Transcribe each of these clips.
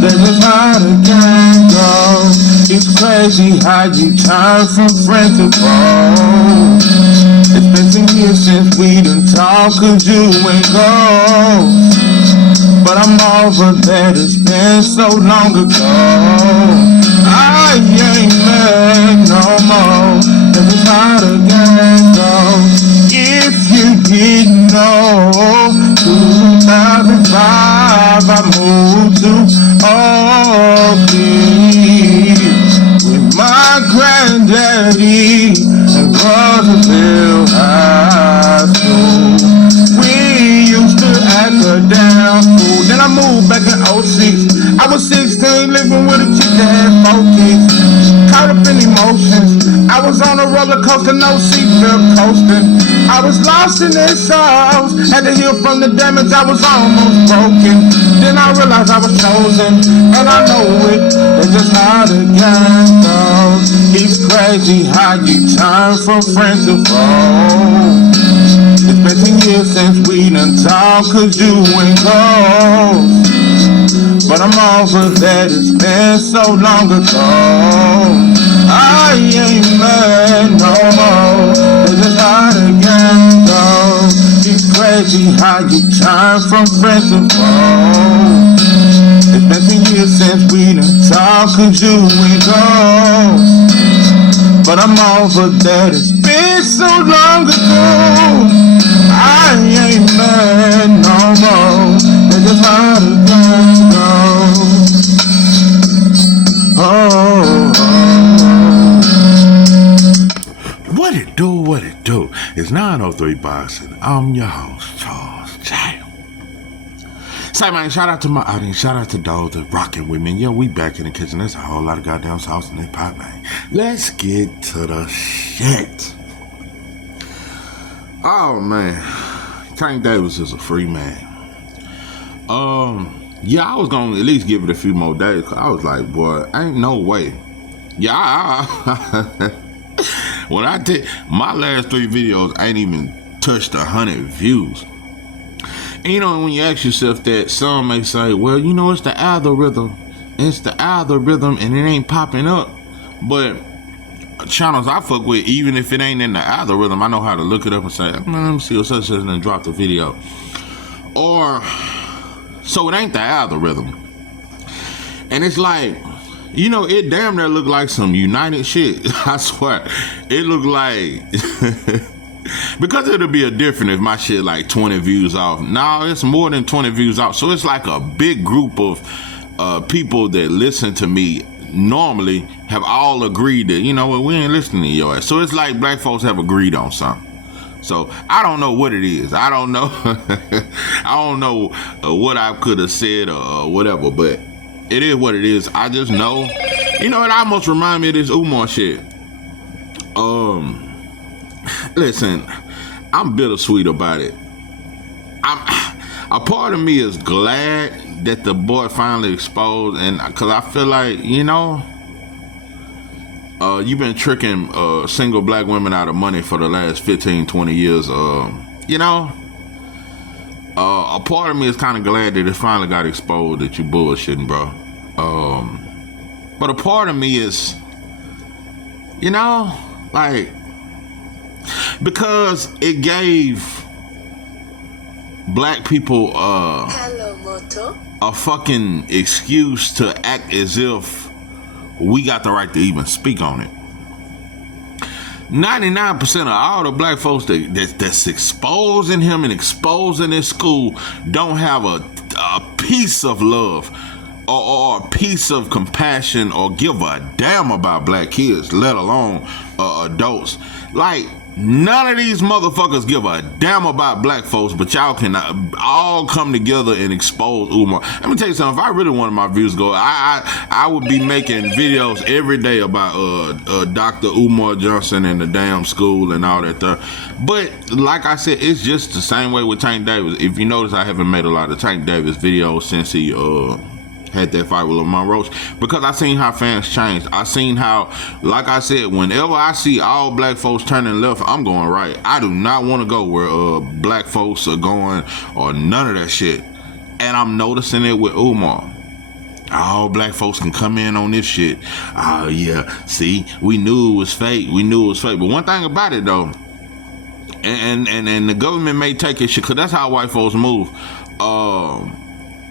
This is how the game goes. It's crazy how you turn from friend to foe. It's been 10 years since we done talked, cause you went ghost. But I'm over that, it's been so long ago. I ain't mad no more. This is how the game goes. If you didn't know, 2005 I moved to OP with my granddaddy at Roosevelt High School. We used to act a damn fool. Then I moved back in 06. I was 16, living with a chick that had 4 kids. Caught up in emotions. I was on a roller coaster, no seatbelt coasting. I was lost in this house. Had to heal from the damage, I was almost broken. Then I realized I was chosen, and I know it. That's just how the game goes. It's crazy how you turn from friend to foe. It's been 10 years since we done talked, cause you went ghost. But I'm over that, it's been so long ago. I ain't mad no more. That's just how the game goes. It's crazy how you turn from friend to foe. It's been 10 years since we done talked, cause you went ghost. But I'm over that, it's been so long ago. I ain't mad no more. That's just how the game goes. Oh. What it do, what it do? It's 903 Boxing. I'm your host, Charles J. Say, man, shout out to my audience. Shout out to those that rocking with me. Yeah, we back in the kitchen. There's a whole lot of goddamn sauce in that pot, man. Let's get to the shit. Oh, man. Tank Davis is a free man. Yeah, I was gonna at least give it a few more days. Cause I was like, boy, ain't no way. Yeah, when I did my last 3 videos, ain't even touched 100 views. And you know, when you ask yourself that, some may say, well, you know, it's the algorithm. It's the algorithm, and it ain't popping up. But channels I fuck with, even if it ain't in the algorithm, I know how to look it up and say, let me see what such and then drop the video. Or so it ain't the algorithm. And it's like, you know, it damn near look like some United shit. I swear. It look like because it'll be a different if my shit like 20 views off. No, it's more than 20 views off. So it's like a big group of people that listen to me normally have all agreed that, you know what, we ain't listening to your ass. So it's like black folks have agreed on something. So I don't know what it is. I don't know. I don't know what I could have said or whatever, but it is what it is. I just know, you know, it almost remind me of this Umar shit. Listen, I'm bittersweet about it. A part of me is glad that the boy finally exposed, and because I feel like, you know, you've been tricking single black women out of money for the last 15, 20 years. You know, a part of me is kind of glad that it finally got exposed that you bullshitting, bro. But a part of me is, you know, like, because it gave black people a fucking excuse to act as if we got the right to even speak on it. 99% of all the black folks that's exposing him and exposing this school don't have a piece of love or a piece of compassion or give a damn about black kids, let alone adults. Like, none of these motherfuckers give a damn about black folks, but y'all can all come together and expose Umar. Let me tell you something. If I really wanted my views to go, I would be making videos every day about Dr. Umar Johnson and the damn school and all that stuff. But like I said, it's just the same way with Tank Davis. If you notice, I haven't made a lot of Tank Davis videos since he had that fight with Lamar Roach, because I seen how fans changed. I seen how, like I said, whenever I see all black folks turning left, I'm going right. I do not want to go where black folks are going or none of that shit. And I'm noticing it with Umar. All black folks can come in on this shit. Oh yeah, see, we knew it was fake. But one thing about it though, and the government may take it shit, because that's how white folks move.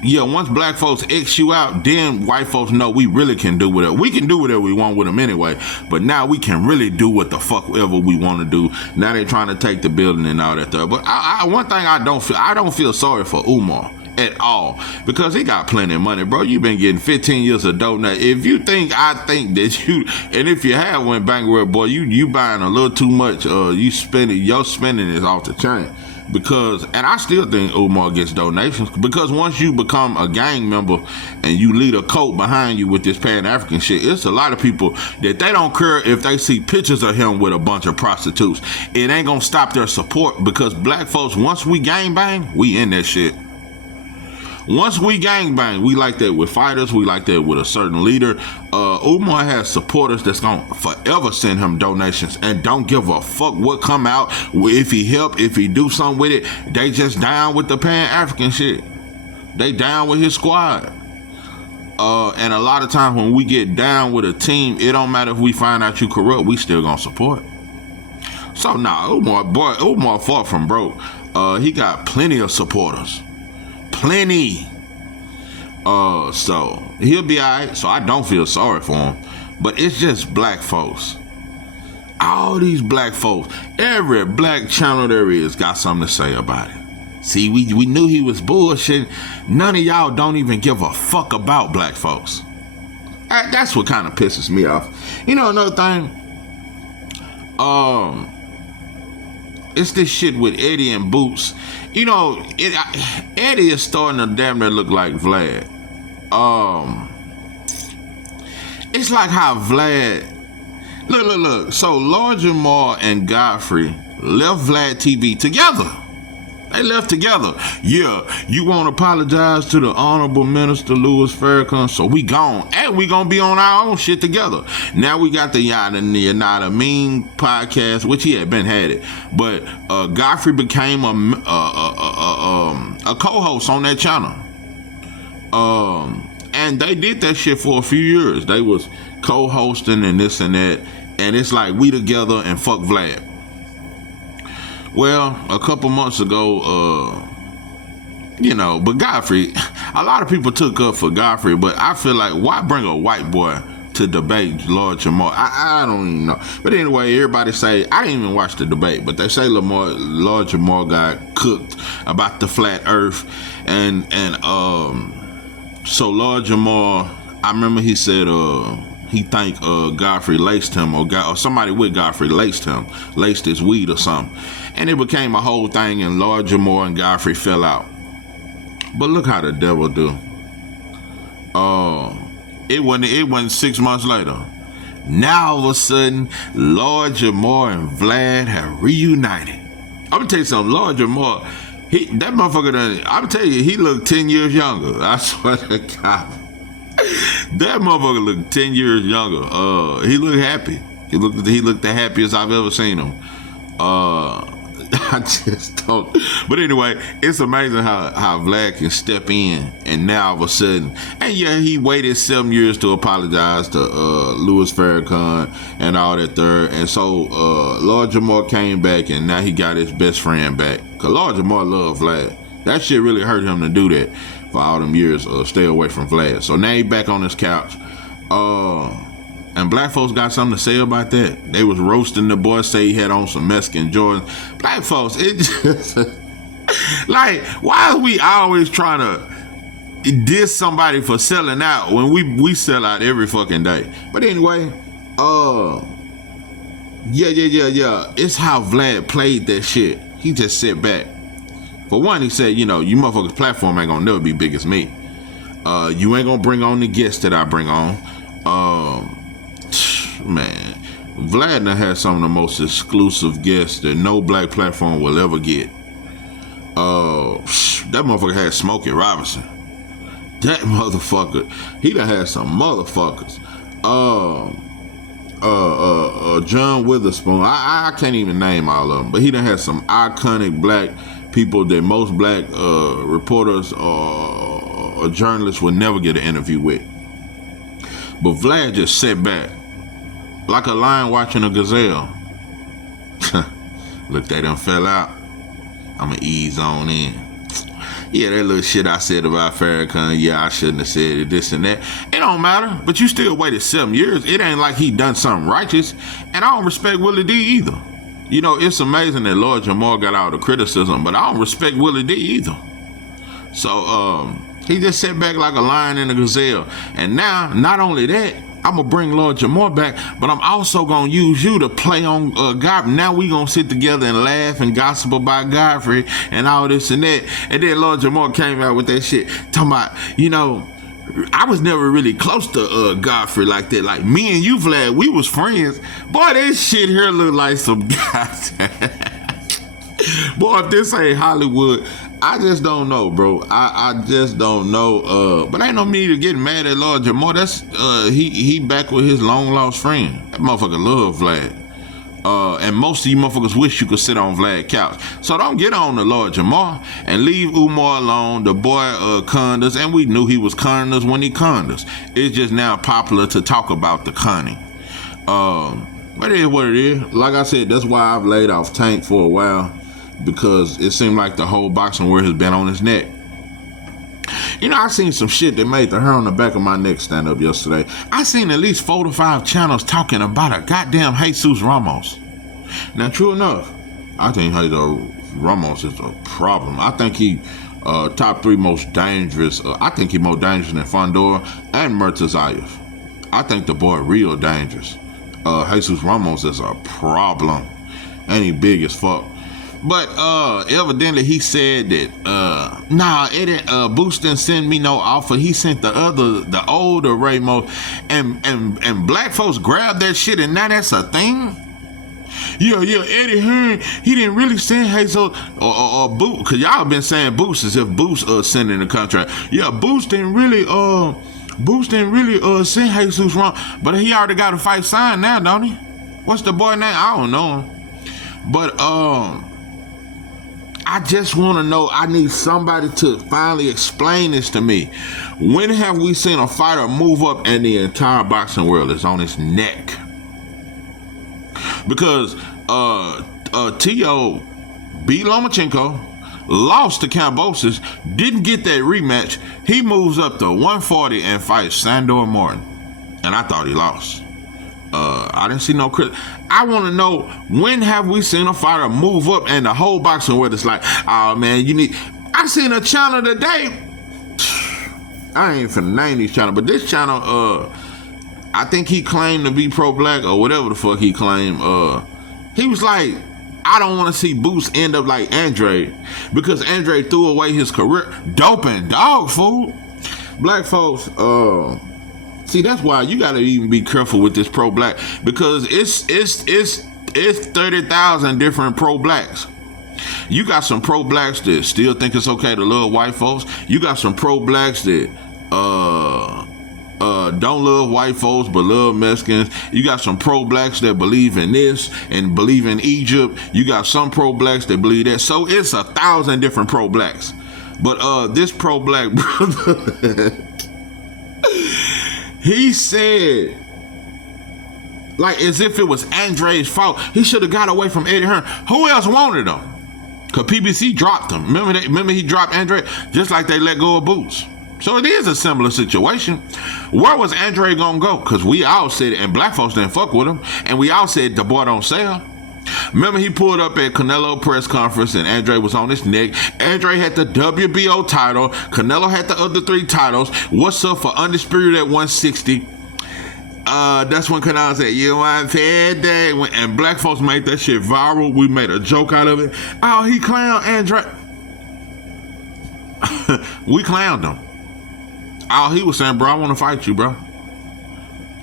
Yeah, once black folks X you out, then white folks know we really can do whatever. We can do whatever we want with them anyway, but now we can really do what the fuck ever we want to do. Now they're trying to take the building and all that stuff. But one thing I don't feel sorry for Umar at all, because he got plenty of money, bro. You've been getting 15 years of dope. Now, if you think I think that you, and if you have went bankrupt, boy, you buying a little too much. Your spending is off the chain. Because, and I still think Umar gets donations, because once you become a gang member and you lead a cult behind you with this Pan-African shit, it's a lot of people that they don't care if they see pictures of him with a bunch of prostitutes. It ain't gonna stop their support, because black folks, once we gang bang, we in that shit. Once we gangbang, we like that with fighters. We like that with a certain leader. Umar has supporters that's gonna forever send him donations and don't give a fuck what come out. If he help, if he do something with it, they just down with the Pan-African shit. They down with his squad. And a lot of times when we get down with a team, it don't matter if we find out you corrupt, we still gonna support. So nah, Umar fought from broke. He got plenty of supporters. Plenty. So he'll be alright. So I don't feel sorry for him. But it's just black folks. All these black folks. Every black channel there is got something to say about it. See, we knew he was bullshit. None of y'all don't even give a fuck about black folks. That's what kind of pisses me off. You know another thing? It's this shit with Eddie and Boots. You know, Eddie is starting to damn near look like Vlad. It's like how Vlad... Look. So Lord Jamar and Godfrey left Vlad TV together. They left together. Yeah, you want to apologize to the Honorable Minister Louis Farrakhan, so we gone. And we gonna be on our own shit together. Now we got the Yada Mean podcast, which he had been had it. But Godfrey became a co-host on that channel. And they did that shit for a few years. They was co-hosting and this and that. And it's like we together and fuck Vlad. Well, a couple months ago, but Godfrey, a lot of people took up for Godfrey, but I feel like, why bring a white boy to debate Lord Jamar? I don't even know. But anyway, everybody say, I didn't even watch the debate, but they say Lord Jamar got cooked about the flat earth. And so Lord Jamar, I remember he said, he think Godfrey laced him, or somebody with Godfrey laced his weed or something. And it became a whole thing, and Lord Jamar and Godfrey fell out. But look how the devil do. It wasn't 6 months later. Now all of a sudden, Lord Jamar and Vlad have reunited. I'm gonna tell you something, Lord Jamar, that motherfucker I'm telling you, he looked 10 years younger. I swear to God. That motherfucker looked 10 years younger. He looked happy. He looked the happiest I've ever seen him. I just don't. But anyway, it's amazing how Vlad can step in, and now all of a sudden, and yeah, he waited 7 years to apologize to Louis Farrakhan and all that third. And so Lord Jamar came back, and now he got his best friend back. Cause Lord Jamar loved Vlad. That shit really hurt him to do that for all them years. Stay away from Vlad. So now he back on his couch. And black folks got something to say about that. They was roasting the boy, say he had on some Mexican Jordans. Black folks, it just... like, why are we always trying to diss somebody for selling out when we sell out every fucking day? But anyway, yeah. It's how Vlad played that shit. He just sat back. For one, he said, you motherfuckers' platform ain't gonna never be big as me. You ain't gonna bring on the guests that I bring on. Man, Vlad now has some of the most exclusive guests that no black platform will ever get. That motherfucker had Smokey Robinson. that motherfucker, he done had some motherfuckers. John Witherspoon. I can't even name all of them, but he done had some iconic black people that most black reporters or journalists would never get an interview with. But Vlad just sat back like a lion watching a gazelle. Looked at him, fell out. I'ma ease on in. Yeah, that little shit I said about Farrakhan, yeah, I shouldn't have said it, this and that. It don't matter, but you still waited 7 years. It ain't like he done something righteous. And I don't respect Willie D either. You know, it's amazing that Lord Jamar got all the criticism, but I don't respect Willie D either. So, he just sat back like a lion in a gazelle. And now, not only that, I'm going to bring Lord Jamar back, but I'm also going to use you to play on Godfrey. Now we going to sit together and laugh and gossip about Godfrey and all this and that. And then Lord Jamar came out with that shit, talking about, you know, I was never really close to Godfrey like that. Like me and you, Vlad, we was friends. Boy, this shit here look like some guys. Boy, if this ain't Hollywood, I just don't know, bro. I just don't know. But ain't no need to get mad at Lord Jamar. That's he back with his long lost friend. That motherfucker love Vlad. And most of you motherfuckers wish you could sit on Vlad's couch. So don't get on the Lord Jamar and leave Umar alone. The boy conned us, and we knew he was conning us when he conned us. It's just now popular to talk about the conning. But it is what it is. Like I said, that's why I've laid off Tank for a while, because it seemed like the whole boxing world has been on his neck. You know, I seen some shit that made the hair on the back of my neck stand up yesterday. I seen at least 4 to 5 channels talking about a goddamn Jesus Ramos. Now, true enough, I think Jesus Ramos is a problem. I think he top 3 most dangerous. I think he more dangerous than Fondor and Murtazayev. I think the boy real dangerous. Jesus Ramos is a problem, and he big as fuck. But evidently he said that Eddie Boost didn't send me no offer. He sent the older Ramos, and black folks grabbed that shit, and now that's a thing. Yeah, Eddie Hearn, he didn't really send Hazel or Boost, because y'all been saying Boost as if Boost sending the contract. Yeah, Boost didn't really send Jesus wrong, but he already got a fight signed now, don't he? What's the boy name? I don't know him. But I just want to know, I need somebody to finally explain this to me. When have we seen a fighter move up and the entire boxing world is on his neck? Because T.O. beat Lomachenko, lost to Kambosos, didn't get that rematch. He moves up to 140 and fights Sandor Martin. And I thought he lost. I didn't see no credit. I want to know, when have we seen a fighter move up and the whole boxing world is like, oh man, you need. I seen a channel today. I ain't finna name these channels, but this channel, I think he claimed to be pro-black or whatever the fuck he claimed. He was like, I don't want to see Boost end up like Andre, because Andre threw away his career doping dog food. Black folks, see, that's why you gotta even be careful with this pro-black, because it's 30,000 different pro-blacks. You got some pro-blacks that still think it's okay to love white folks. You got some pro-blacks that don't love white folks but love Mexicans. You got some pro-blacks that believe in this and believe in Egypt. You got some pro-blacks that believe that. So it's 1,000 different pro-blacks. But this pro-black brother, he said, like as if it was Andre's fault, he should have got away from Eddie Hearn. Who else wanted him? Because PBC dropped him. Remember he dropped Andre, just like they let go of Boots. So it is a similar situation. Where was Andre gonna go? Because we all said it, and black folks didn't fuck with him, and we all said the boy don't sell. Remember he pulled up at Canelo press conference and Andre was on his neck. Andre had the WBO title. Canelo had the other 3 titles. What's up for Undisputed at 160? That's when Canelo said, you want fair day? And black folks made that shit viral. We made a joke out of it. Oh, he clowned Andre. We clowned him. All he was saying, bro, I want to fight you, bro.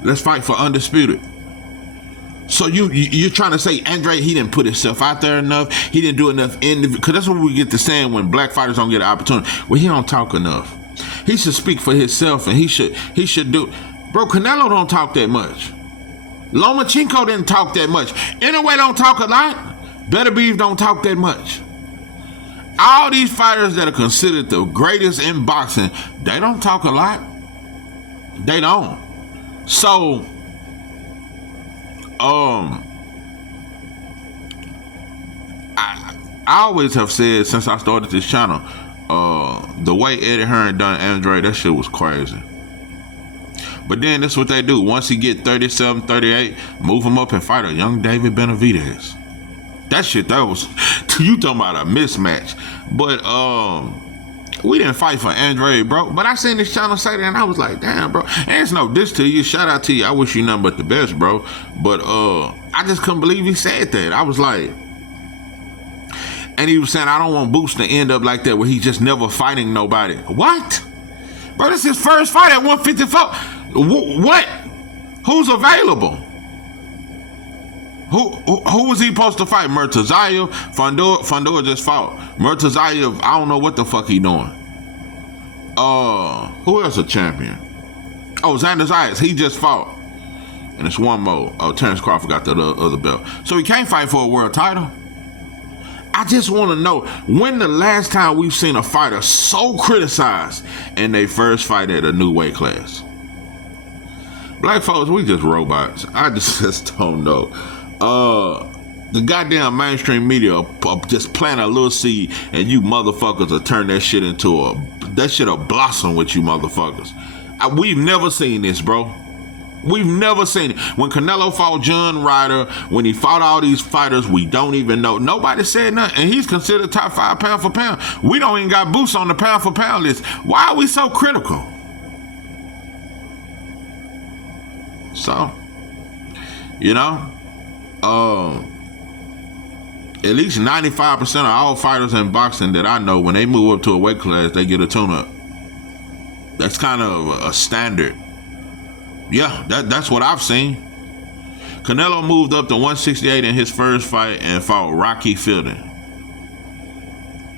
Let's fight for Undisputed. So you're trying to say Andre, he didn't put himself out there enough. He didn't do enough because that's what we get to saying when black fighters don't get an opportunity. Well, he don't talk enough. He should speak for himself, and he should do. Bro, Canelo don't talk that much. Lomachenko didn't talk that much. Anyway, don't talk a lot. Better Beef don't talk that much. All these fighters that are considered the greatest in boxing, they don't talk a lot. They don't. So, I always have said since I started this channel, the way Eddie Hearn done Andre, that shit was crazy. But then that's what they do. Once he get 37, 38, move him up and fight a young David Benavidez. That shit, that was, you talking about a mismatch. But we didn't fight for Andre, bro. But I seen this channel say that, and I was like, damn, bro. And it's no diss to you. Shout out to you. I wish you nothing but the best, bro. But I just couldn't believe he said that. I was like, and he was saying, I don't want Boots to end up like that, where he's just never fighting nobody. What? Bro, this is his first fight at 154. What? Who's available? Who was he supposed to fight? Murtazayev? Fundora just fought. Murtazayev, I don't know what the fuck he doing. Who else a champion? Oh, Xander Zayas, he just fought. And it's one more. Oh, Terrence Crawford got the other belt. So he can't fight for a world title. I just want to know, when the last time we've seen a fighter so criticized in their first fight at a new weight class? Black folks, we just robots. I just don't know. The goddamn mainstream media just plant a little seed, and you motherfuckers will turn that shit into that shit'll blossom with you motherfuckers. We've never seen this, bro. We've never seen it. When Canelo fought John Ryder, when he fought all these fighters we don't even know, nobody said nothing. And he's considered top 5 pound for pound. We don't even got Boots on the pound for pound list. Why are we so critical? So, you know, at least 95% of all fighters in boxing that I know, when they move up to a weight class, they get a tune-up. That's kind of a standard. Yeah, that's what I've seen. Canelo moved up to 168 in his first fight and fought Rocky Fielding.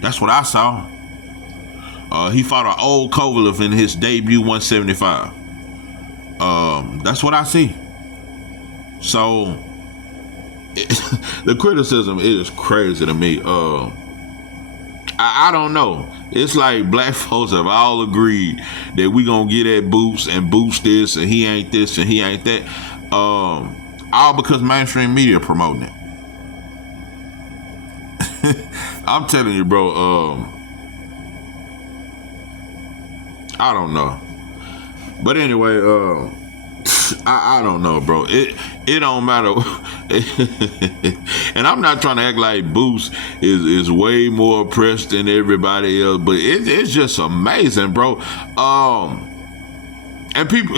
That's what I saw. He fought an old Kovalev in his debut 175. That's what I see. So the criticism is crazy to me. I don't know. It's like black folks have all agreed that we gonna get at Boots, and Boots this, and he ain't this, and he ain't that. All because mainstream media promoting it. I'm telling you, bro. I don't know. But anyway, I don't know, bro. It don't matter. And I'm not trying to act like Boots is way more oppressed than everybody else, but it's just amazing, bro. And people,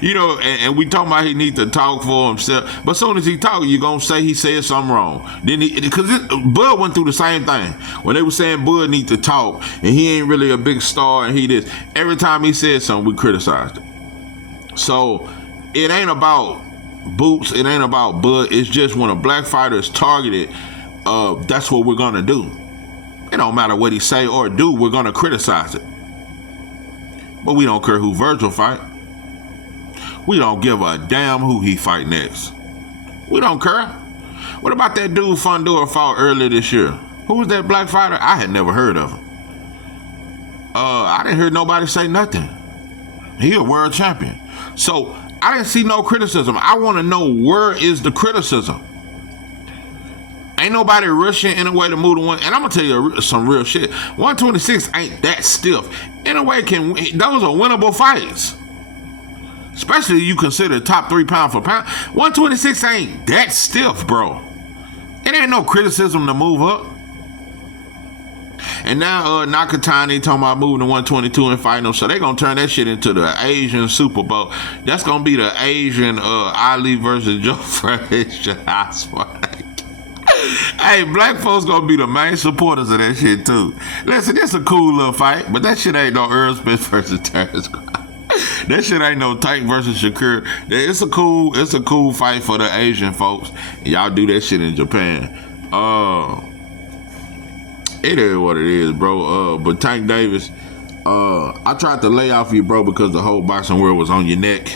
you know, and we talking about he need to talk for himself, but as soon as he talk, you gonna say he said something wrong. Then because Bud went through the same thing when they were saying Bud need to talk and he ain't really a big star and he this. Every time he said something, we criticized it. So it ain't about Boots, it ain't about Bud. It's just when a black fighter is targeted, that's what we're gonna do. It don't matter what he say or do, we're gonna criticize it. But we don't care who Virgil fight. We don't give a damn who he fight next. We don't care. What about that dude Fundora fought earlier this year? Who was that black fighter? I had never heard of him. I didn't hear nobody say nothing. He a world champion. So I didn't see no criticism. I want to know, where is the criticism? Ain't nobody rushing in a way to move to one. And I'm going to tell you some real shit. 126 ain't that stiff. In a way, those are winnable fights. Especially you consider top 3 pound for pound. 126 ain't that stiff, bro. It ain't no criticism to move up. And now Nakatani talking about moving to 122 and fighting them. So they going to turn that shit into the Asian Super Bowl. That's going to be the Asian Ali versus Joe Frazier. I swear. Hey, black folks gonna be the main supporters of that shit too. Listen, it's a cool little fight, but that shit ain't no Earl Spence versus Terrence. That shit ain't no Tank versus Shakur. It's a cool fight for the Asian folks. Y'all do that shit in Japan. It is what it is, bro. But Tank Davis, I tried to lay off you, bro, because the whole boxing world was on your neck.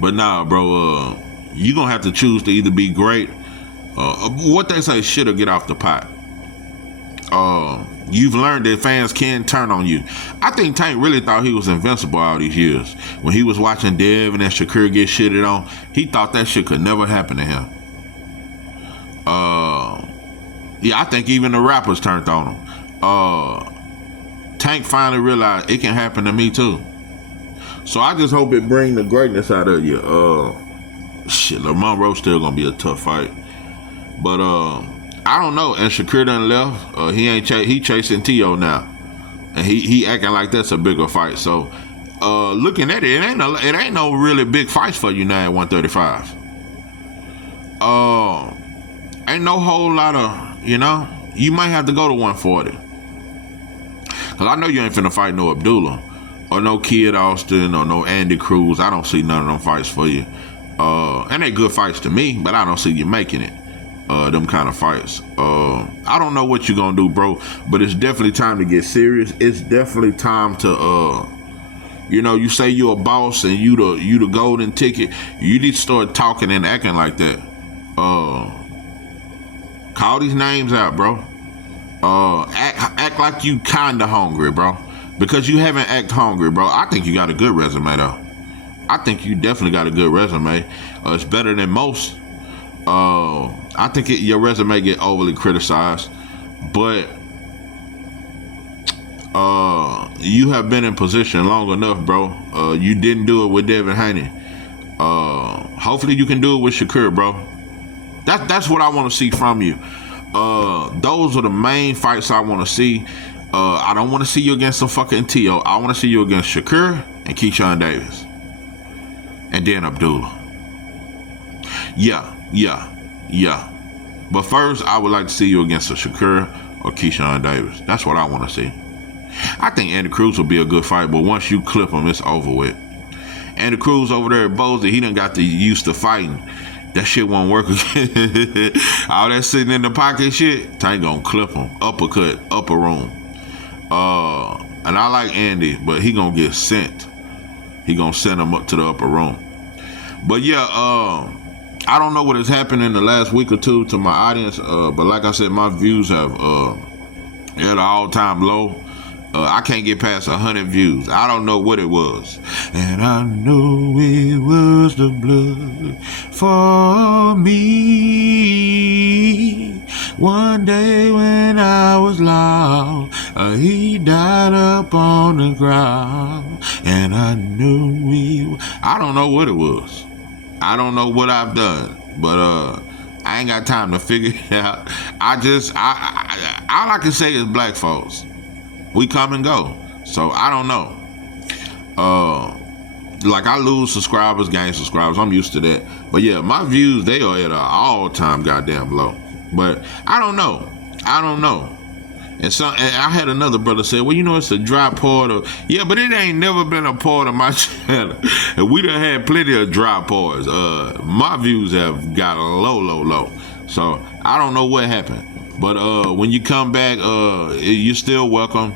But nah, bro, you gonna have to choose to either be great, what they say, shit or get off the pot. You've learned that fans can turn on you. I think Tank really thought he was invincible all these years. When he was watching Devin and Shakur get shitted on, he thought that shit could never happen to him. Yeah, I think even the rappers turned on him. Tank finally realized it can happen to me too. So I just hope it bring the greatness out of you. Shit, Lamont Roach still gonna be a tough fight, but I don't know. And Shakur done left. He chasing T.O. now, and he acting like that's a bigger fight. So looking at it, it ain't no really big fights for you now at 135. Ain't no whole lot of, you might have to go to 140. Cause I know you ain't finna fight no Abdullah or no Kid Austin or no Andy Cruz. I don't see none of them fights for you. And they good fights to me, but I don't see you making it. Them kind of fights. I don't know what you're gonna do, bro, but it's definitely time to get serious. It's definitely time to you say you're a boss and you the golden ticket. You need to start talking and acting like that. Call these names out, bro. Act like you kinda hungry, bro. Because you haven't acted hungry, bro. I think you got a good resume, though. I think you definitely got a good resume. It's better than most. I think your resume get overly criticized, but you have been in position long enough, bro. You didn't do it with Devin Haney. Hopefully you can do it with Shakur, bro. That's what I want to see from you. Those are the main fights I want to see. I don't want to see you against some fucking T.O. I want to see you against Shakur and Keyshawn Davis. And then Abdullah. Yeah. But first, I would like to see you against a Shakur or Keyshawn Davis. That's what I want to see. I think Andy Cruz will be a good fight, but once you clip him, it's over with. Andy Cruz over there at Bozeman, he done got used to fighting. That shit won't work again. All that sitting in the pocket shit, Tank gonna clip him. Uppercut, upper room. And I like Andy, but he gonna get sent. He gonna send him up to the upper room. But yeah, I don't know what has happened in the last week or two to my audience, but like I said, my views have at an all-time low. I can't get past 100 views. I don't know what it was. And I know it was the blood for me. One day when I was lost, he died up on the ground. And I knew I don't know what it was. I don't know what I've done. But I ain't got time to figure it out. All I can say is black folks. We come and go. So I don't know. Like I lose subscribers, gain subscribers. I'm used to that. But yeah, my views, they are at an all-time goddamn low. But I don't know. And I had another brother say, well, it's a dry part of, yeah, but it ain't never been a part of my channel. And we done had plenty of dry parts. My views have got a low. So I don't know what happened. But when you come back, you're still welcome.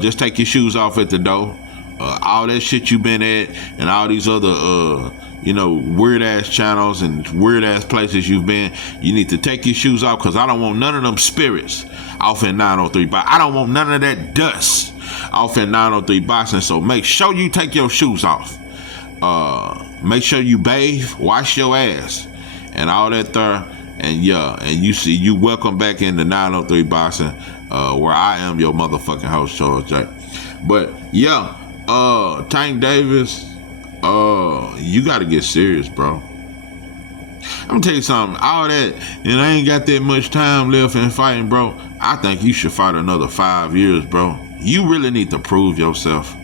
Just take your shoes off at the door. All that shit you've been at and all these other, weird ass channels and weird ass places you've been, you need to take your shoes off because I don't want none of them spirits off in 903 boxing. I don't want none of that dust off in 903 boxing. So make sure you take your shoes off. Make sure you bathe, wash your ass, and all that there. And yeah, and you welcome back into 903 boxing, where I am your motherfucking host, Charles J. But yeah, Tank Davis, you gotta get serious, bro. I'm gonna tell you something, all that, and I ain't got that much time left in fighting, bro. I think you should fight another 5 years, bro. You really need to prove yourself.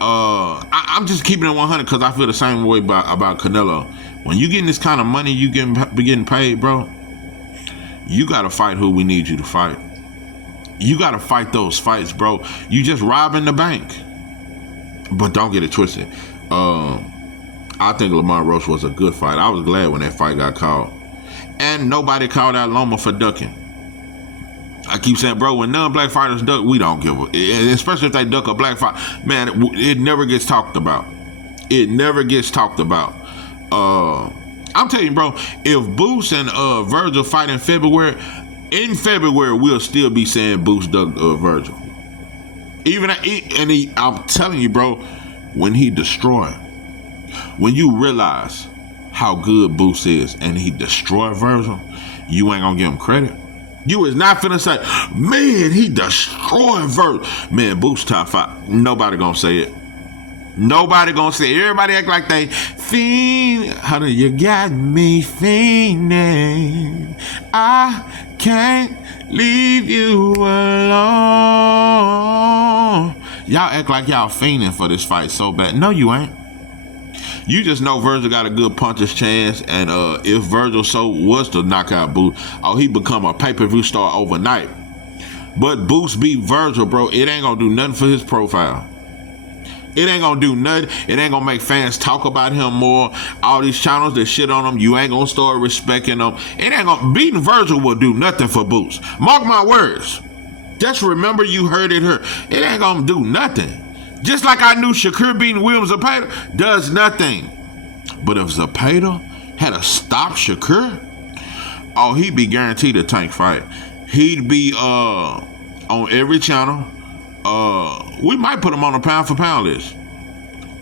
I'm just keeping it 100 because I feel the same way about Canelo. When you getting this kind of money, you getting paid, bro. You gotta fight who we need you to fight. You gotta fight those fights, bro. You just robbing the bank. But don't get it twisted. I think Lamont Roach was a good fight. I was glad when that fight got called. And nobody called out Loma for ducking. I keep saying, bro, when non-black fighters duck, we don't give a, especially if they duck a black fight. Man, it never gets talked about. It never gets talked about. I'm telling you, bro, if Boots and Virgil fight in February, we'll still be saying Boots ducked Virgil. I'm telling you, bro, when he destroyed, when you realize how good Boots is and he destroyed Virgil, you ain't gonna give him credit. You is not finna say, man, he destroyed Virgil. Man, Boots top 5. Nobody gonna say it. Nobody gonna say it. Everybody act like they fiend. How do you got me fiending? I can't leave you alone. Y'all act like y'all fiending for this fight so bad. No, you ain't. You just know Virgil got a good puncher's chance, and if Virgil was to knock out Boots, he become a pay-per-view star overnight. But Boots beat Virgil, bro. It ain't gonna do nothing for his profile. It ain't gonna do nothing. It ain't gonna make fans talk about him more. All these channels that shit on him, you ain't gonna start respecting them. It ain't gonna, beating Virgil will do nothing for Boots. Mark my words. Just remember you heard it here. It ain't gonna do nothing. Just like I knew Shakur beating William Zepeda does nothing. But if Zepeda had to stop Shakur, he'd be guaranteed a tank fight. He'd be on every channel. We might put him on a pound for pound list.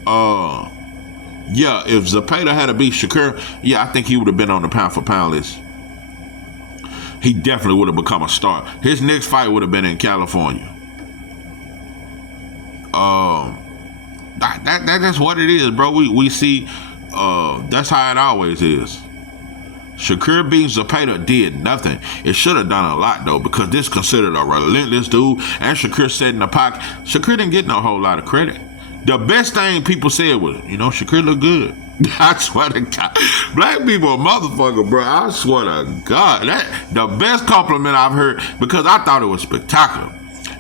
Yeah, if Zepeda had to beat Shakur, yeah, I think he would have been on the pound for pound list. He definitely would have become a star. His next fight would have been in California. That's what it is, bro. We see that's how it always is. Shakur beating Zepeda did nothing. It should have done a lot though, because this considered a relentless dude, and Shakur sat in the pocket. Shakur didn't get no whole lot of credit. The best thing people said was, Shakur looked good. I swear to God, black people are motherfucker, bro. I swear to God, that the best compliment I've heard, because I thought it was spectacular.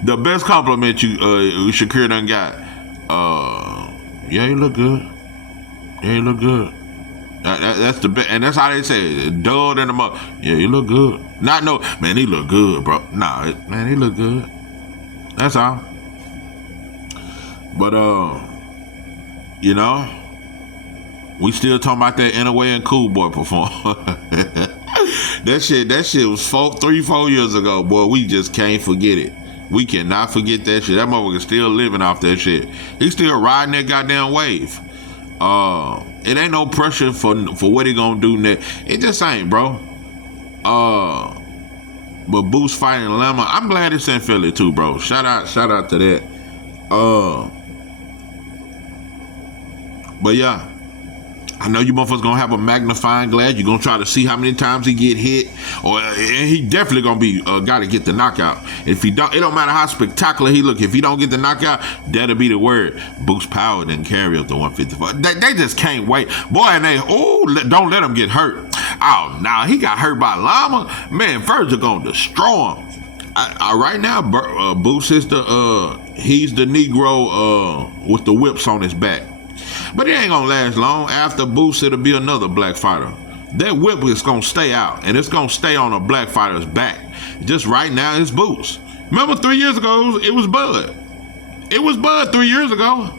The best compliment Shakur done got. Yeah, you look good. Yeah, you look good. That's the best, and that's how they say it. Dulled in the mug. Yeah, you look good. Not no, man, he look good, bro. Nah, man, he look good. That's all. But we still talking about that Inouye and Cool Boy performance. That shit was 3-4 years ago, boy. We just can't forget it. We cannot forget that shit. That motherfucker still living off that shit. He's still riding that goddamn wave. It ain't no pressure for what he gonna do next. It just ain't, bro. But Boots fighting Lemma, I'm glad it's in Philly too, bro. Shout out to that. But yeah, I know you motherfuckers gonna have a magnifying glass. You're gonna try to see how many times he get hit, and he definitely gonna be gotta get the knockout. If he don't, it don't matter how spectacular he look. If he don't get the knockout, that'll be the word. Boots power didn't carry up to 155. They just can't wait, boy. And don't let him get hurt. Oh, now he got hurt by Llama. Man, Virgil gonna destroy him. Right now, Boots is he's the Negro with the whips on his back. But it ain't gonna last long. After Boots, it'll be another black fighter. That whip is gonna stay out, and it's gonna stay on a black fighter's back. Just right now, it's Boots. Remember 3 years ago, it was Bud. It was Bud 3 years ago.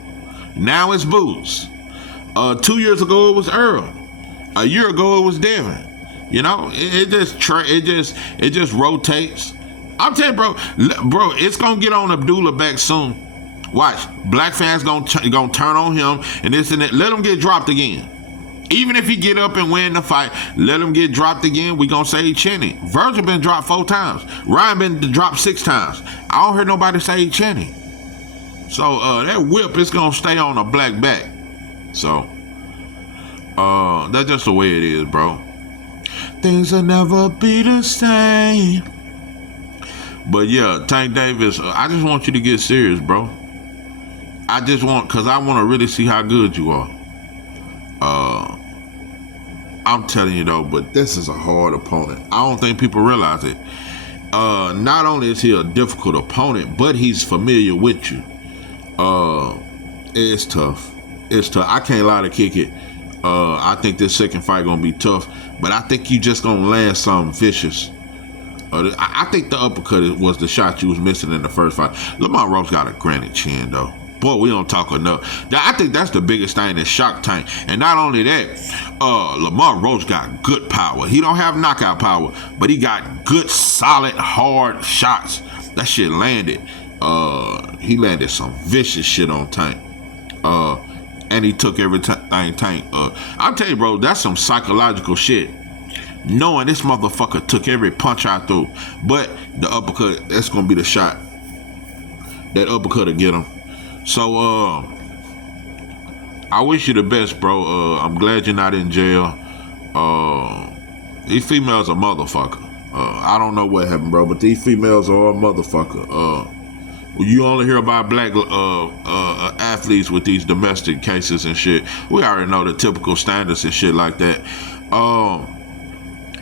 Now it's Boots. 2 years ago, it was Earl. A year ago, it was Devin. It just rotates. I'm telling you, bro, it's gonna get on Abdullah back soon. Watch, black fans gonna turn on him and this and that. Let him get dropped again. Even if he get up and win the fight, let him get dropped again. We gonna say he chinny. Virgil been dropped 4 times. Ryan been dropped 6 times. I don't hear nobody say he chinny. So that whip is gonna stay on a black back. So that's just the way it is, bro. Things will never be the same. But yeah, Tank Davis, I just want you to get serious, bro. Because I want to really see how good you are. I'm telling you though, but this is a hard opponent. I don't think people realize it. Not only is he a difficult opponent, but he's familiar with you. It's tough. It's tough. I can't lie to kick it. I think this second fight gonna be tough, but I think you just gonna land something vicious. I think the uppercut was the shot you was missing in the first fight. Lamar Rose got a granite chin, though. Boy, we don't talk enough. I think that's the biggest thing in Shark Tank. And not only that, Lamar Rose got good power. He don't have knockout power, but he got good, solid, hard shots. That shit landed. He landed some vicious shit on Tank. And he took everything Tank. I'll tell you, bro, that's some psychological shit. Knowing this motherfucker took every punch I threw. But the uppercut, that's going to be the shot. That uppercut will get him. So, I wish you the best, bro. I'm glad you're not in jail. These females are motherfucker. I don't know what happened, bro, but these females are a motherfucker. You only hear about black athletes with these domestic cases and shit. We already know the typical standards and shit like that.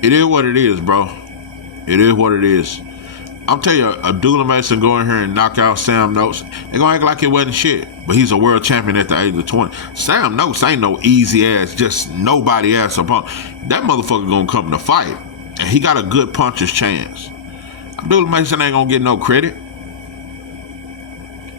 It is what it is, bro. It is what it is. I'm telling you, Abdullah Mason go in here and knock out Sam Noakes. They're gonna act like it wasn't shit. But he's a world champion at the age of 20. Sam Noakes ain't no easy ass, just nobody ass opponent. That motherfucker gonna come to fight. And he got a good puncher's chance. Abdullah Mason ain't gonna get no credit.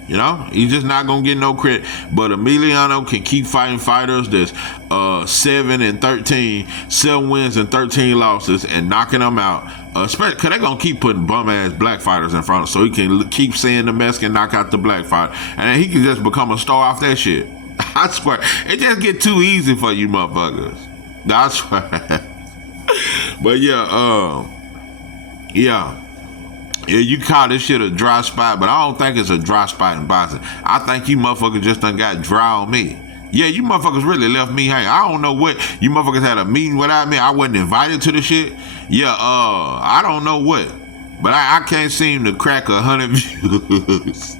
You know, he's just not gonna get no credit. But Emiliano can keep fighting fighters that's 7-13, 7 wins and 13 losses, and knocking them out. Especially because they're gonna keep putting bum ass black fighters in front of him, so he can keep seeing the Mexican knock out the black fighter, and then he can just become a star off that shit. I swear, it just get too easy for you motherfuckers. I swear. But yeah, you call this shit a dry spot, but I don't think it's a dry spot in boxing. I think you motherfuckers just done got dry on me. Yeah, you motherfuckers really left me hanging. I don't know what. You motherfuckers had a meeting without me. I wasn't invited to the shit. Yeah, I don't know what. But I can't seem to crack 100 views.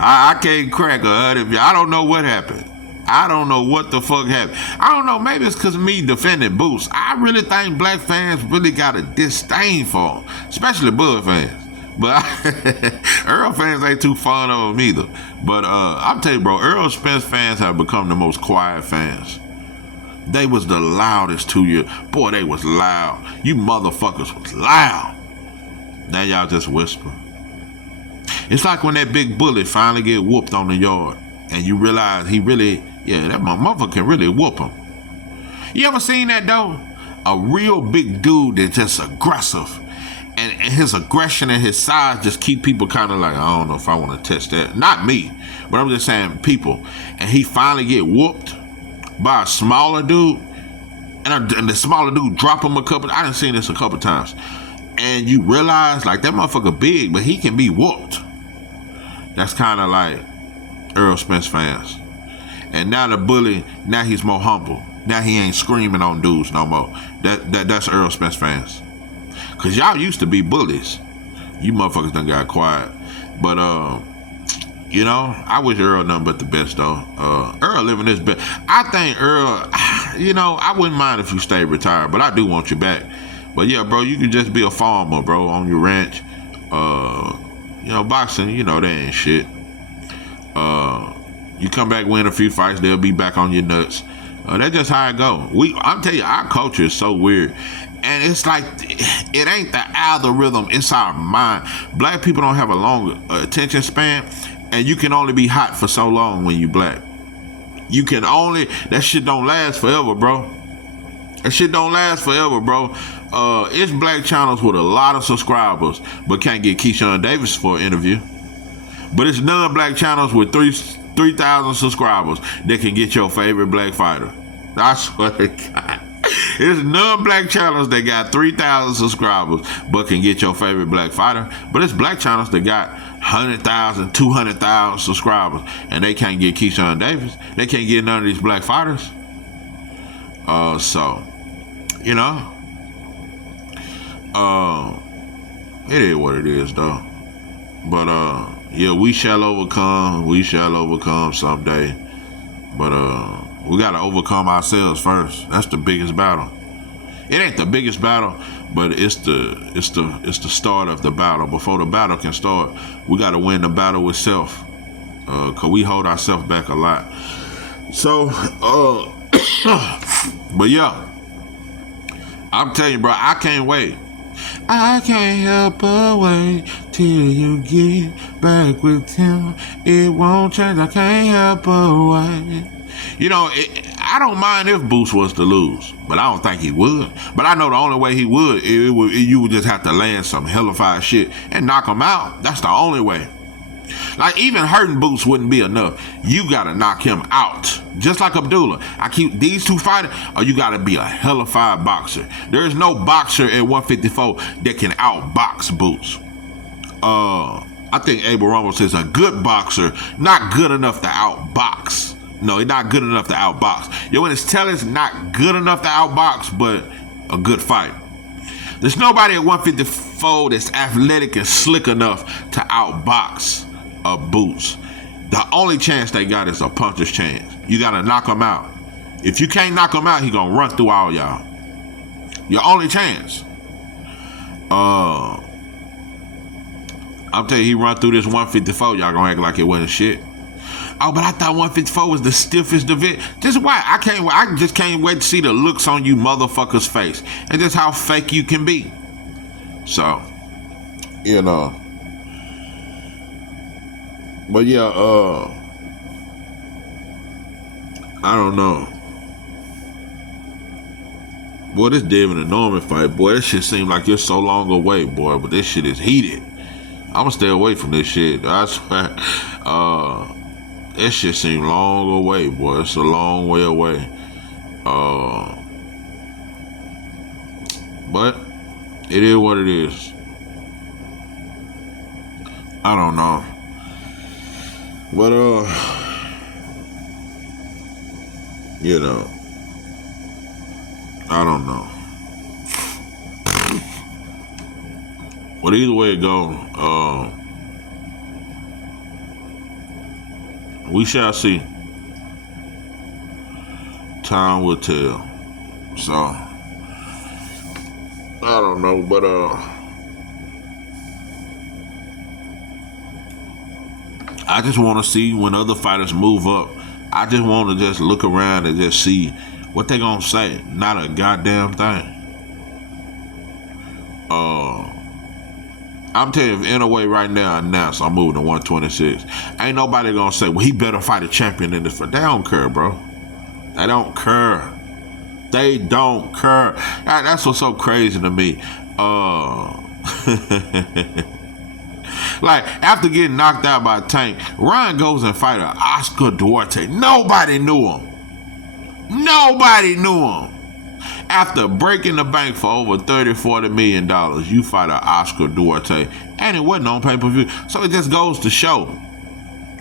I can't crack 100 views. I don't know what happened. I don't know what the fuck happened. I don't know. Maybe it's because of me defending Boots. I really think black fans really got a disdain for him. Especially Bud fans. But Earl fans ain't too fond of him either. But I'll tell you, bro, Earl Spence fans have become the most quiet fans. They was the loudest 2 years. Boy, they was loud. You motherfuckers was loud. Now y'all just whisper. It's like when that big bully finally get whooped on the yard, and you realize he really, that motherfucker can really whoop him. You ever seen that though? A real big dude that's just aggressive. And his aggression and his size just keep people kind of like, I don't know if I want to test that. Not me, but I'm just saying people. And he finally get whooped by a smaller dude. And the smaller dude drop him a couple. I done seen this a couple times. And you realize, like, that motherfucker big, but he can be whooped. That's kind of like Earl Spence fans. And now the bully, now he's more humble. Now he ain't screaming on dudes no more. That's Earl Spence fans. Cause y'all used to be bullies. You motherfuckers done got quiet. But I wish Earl nothing but the best though. Earl living his best. I think Earl, I wouldn't mind if you stay retired, but I do want you back. But yeah, bro, you can just be a farmer, bro, on your ranch. Boxing, they ain't shit. You come back, win a few fights, they'll be back on your nuts. That's just how it go. I'm telling you, our culture is so weird. And it's like, it ain't the algorithm, it's our mind. Black people don't have a long attention span, and you can only be hot for so long when you black. That shit don't last forever, bro. That shit don't last forever, bro. It's black channels with a lot of subscribers, but can't get Keyshawn Davis for an interview. But it's non-black channels with 3,000 subscribers that can get your favorite black fighter. I swear to God. It's non-black channels that got 3,000 subscribers but can get your favorite black fighter. But it's black channels that got 100,000, 200,000 subscribers and they can't get Keyshawn Davis. They can't get none of these black fighters. It is what it is though. But we shall overcome. We shall overcome someday. But we gotta overcome ourselves first. That's the biggest battle. It ain't the biggest battle, but it's the start of the battle. Before the battle can start, we gotta win the battle with self. Cause we hold ourselves back a lot. So, but yeah, I'm telling you, bro, I can't wait. I can't help but wait till you get back with him. It won't change. I can't help but wait. You know, I don't mind if Boots was to lose, but I don't think he would. But I know the only way he would, you would just have to land some hellified shit and knock him out. That's the only way. Like, even hurting Boots wouldn't be enough. You gotta knock him out. Just like Abdullah. I keep these two fighters, or you gotta be a hellified boxer. There is no boxer at 154 that can outbox Boots. I think Abel Ramos is a good boxer, not good enough to outbox. No, he's not good enough to outbox. Yo, when it's talent's not good enough to outbox, but a good fight. There's nobody at 154 that's athletic and slick enough to outbox Boots. The only chance they got is a puncher's chance. You gotta knock him out. If you can't knock him out, he gonna run through all y'all. Your only chance. I'm telling you, he run through this 154, y'all gonna act like it wasn't shit. Oh, but I thought 154 was the stiffest division. Just why? I just can't wait to see the looks on you motherfuckers' face. And just how fake you can be. So, you know. But yeah, I don't know. Boy, this David and Norman fight, boy, this shit seems like it's so long away, boy, but this shit is heated. I'ma stay away from this shit. I swear. This shit seems long away, boy. It's a long way away. But it is what it is. I don't know. But you know, I don't know. But either way it go, we shall see. Time will tell. So I don't know, but I just want to see when other fighters move up. I just want to just look around and just see what they gonna say. Not a goddamn thing. I'm telling you, if Inoue right now announced I'm moving to 126, ain't nobody gonna say, well, he better fight a champion in this fight. They don't care, bro. They don't care. They don't care. That's what's so crazy to me. Like, after getting knocked out by Tank, Ryan goes and fight Oscar Duarte. Nobody knew him. Nobody knew him. After breaking the bank for over $30-40 million, you fight Oscar Duarte. And it wasn't on pay-per-view. So it just goes to show.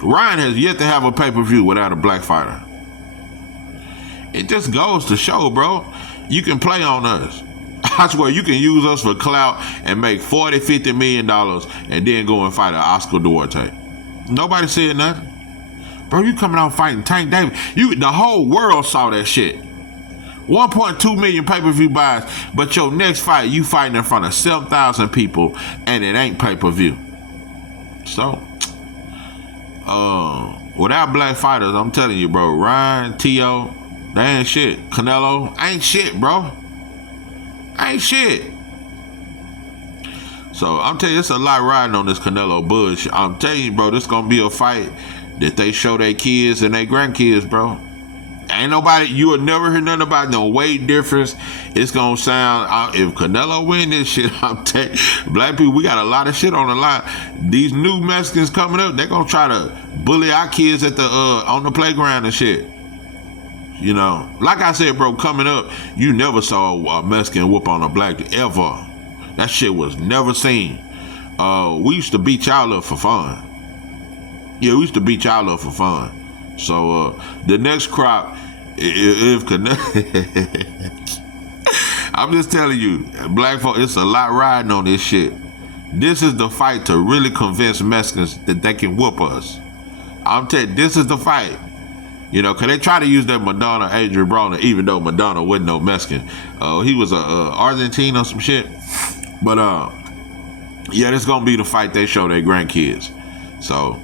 Ryan has yet to have a pay-per-view without a black fighter. It just goes to show, bro. You can play on us. I swear, you can use us for clout and make $40-50 million and then go and fight Oscar Duarte. Nobody said nothing. Bro, you coming out fighting Tank Davis. The whole world saw that shit. 1.2 million pay-per-view buys, but your next fight, you fighting in front of 7,000 people, and it ain't pay-per-view. So, without black fighters, I'm telling you, bro, Ryan, T.O., they ain't shit. Canelo ain't shit, bro. Ain't shit. So, I'm telling you, it's a lot riding on this Canelo Bush. I'm telling you, bro, this gonna be a fight that they show their kids and their grandkids, bro. Ain't nobody, you will never hear nothing about no weight difference. It's gonna sound, if Canelo win this shit, I'm telling you, black people, we got a lot of shit on the line. These new Mexicans coming up, they're gonna try to bully our kids at the on the playground and shit. You know, like I said, bro, coming up, you never saw a Mexican whoop on a black ever. That shit was never seen. We used to beat y'all up for fun. Yeah, we used to beat y'all up for fun. So the next crop, if I'm just telling you, black folk, it's a lot riding on this shit. This is the fight to really convince Mexicans that they can whoop us. I'm telling you, this is the fight. You know, cause they try to use that Madonna Adrian Broner, even though Madonna wasn't no Mexican. He was a Argentine or some shit. But yeah, this gonna be the fight they show their grandkids. So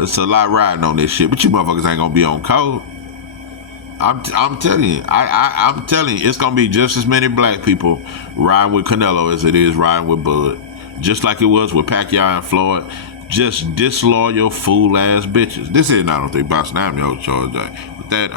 it's a lot riding on this shit. But you motherfuckers ain't gonna be on code. I'm telling you, I'm telling you, it's gonna be just as many black people riding with Canelo as it is riding with Bud. Just like it was with Pacquiao and Floyd. Just disloyal fool ass bitches. This is 903 Boxing. I'm your Charles J. With that,